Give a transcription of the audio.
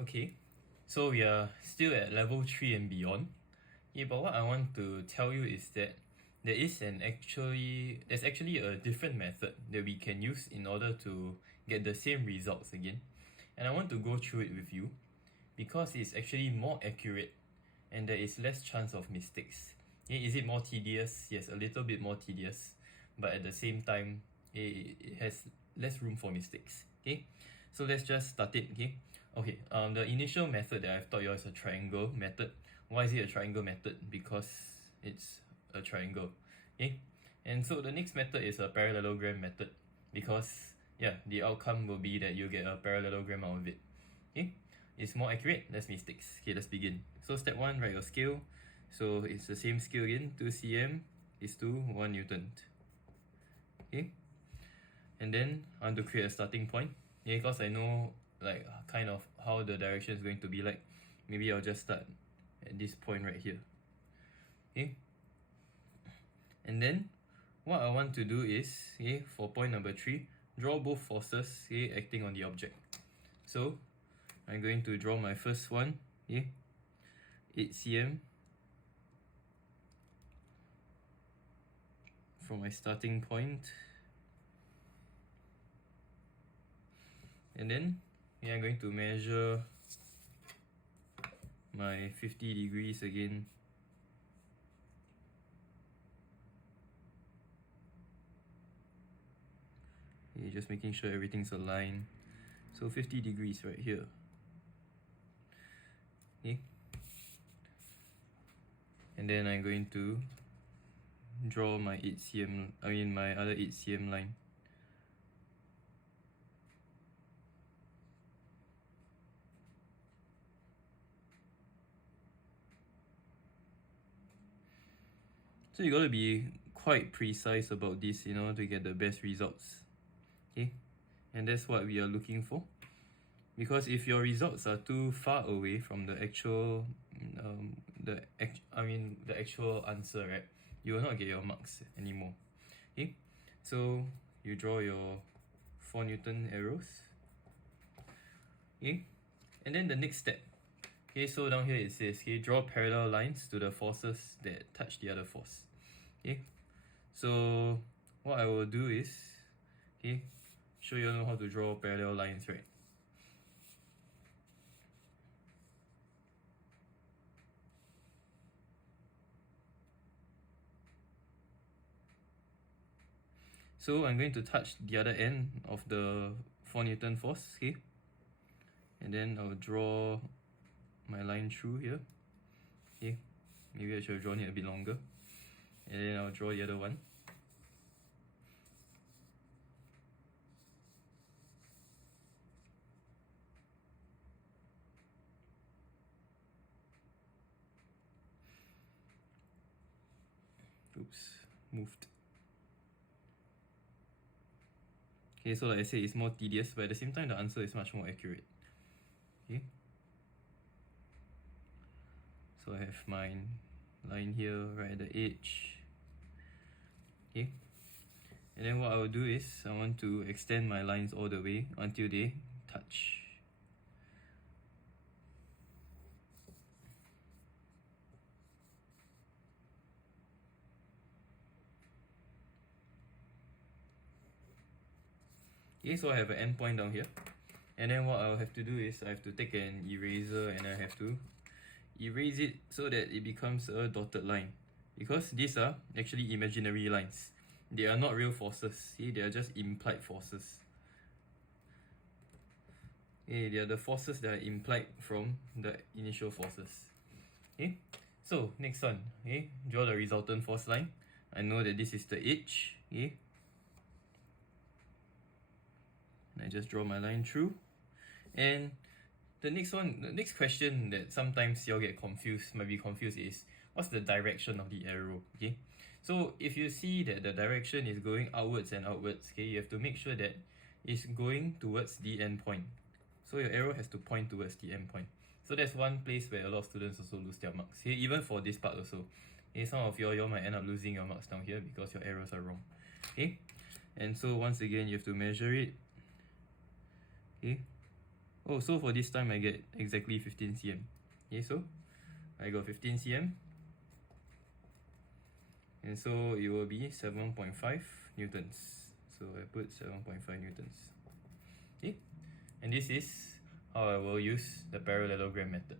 Okay, so we are still at level 3 and beyond. Yeah, but what I want to tell you is that there's actually a different method that we can use in order to get the same results again. And I want to go through it with you because it's actually more accurate and there is less chance of mistakes. Yeah, is it more tedious? Yes, a little bit more tedious, but at the same time, it has less room for mistakes. Okay, so let's just start it. Okay, the initial method that I've taught you is a triangle method. Why is it a triangle method? Because it's a triangle. Okay, and so the next method is a parallelogram method because yeah, the outcome will be that you get a parallelogram out of it. Okay, it's more accurate, less mistakes. Okay, let's begin. So step 1, write your scale. So it's the same scale again, 2 cm is to 1 Newton. Okay, and then I want to create a starting point. Yeah, because I know like kind of how the direction is going to be like. Maybe I'll just start at this point right here. Okay, and then what I want to do is, okay, for point number 3, draw both forces, okay, acting on the object. So I'm going to draw my first one, okay, 8 cm from my starting point. And then yeah, I'm going to measure my 50 degrees again. Okay, just making sure everything's aligned. So 50 degrees right here. Okay. And then I'm going to draw my my other 8 cm line. So you gotta be quite precise about this in order to get the best results. Okay, and that's what we are looking for. Because if your results are too far away from the actual, the actual answer, right, you will not get your marks anymore. Okay, so you draw your 4 Newton arrows. Okay, and then the next step. Okay, so down here it says, okay, draw parallel lines to the forces that touch the other force. Okay, so what I will do is, okay, show you how to draw parallel lines, right? So I'm going to touch the other end of the 4 Newton force, okay? And then I'll draw my line through here. Okay, maybe I should have drawn it a bit longer. And then I'll draw the other one. Oops, moved. Okay, so like I said, it's more tedious, but at the same time, the answer is much more accurate. Okay, so I have my line here right at the edge. Okay, and then what I will do is I want to extend my lines all the way until they touch. Okay, so I have an end point down here. And then what I'll have to do is I have to take an eraser and I have to erase it so that it becomes a dotted line. Because these are actually imaginary lines. They are not real forces. See, they are just implied forces. Okay, they are the forces that are implied from the initial forces. Okay, so next one. Okay, draw the resultant force line. I know that this is the edge. Okay, and I just draw my line through. And the next question that sometimes you'll might be confused is, what's the direction of the arrow? Okay, so if you see that the direction is going outwards and outwards, okay, you have to make sure that it's going towards the end point. So your arrow has to point towards the end point. So that's one place where a lot of students also lose their marks. Okay, even for this part also. Okay, some of y'all might end up losing your marks down here because your arrows are wrong. Okay, and so once again you have to measure it. Okay, Oh, so for this time I get exactly 15 cm. Okay, so I got 15 cm, and so it will be 7.5 newtons. So I put 7.5 newtons. Okay, and this is how I will use the parallelogram method.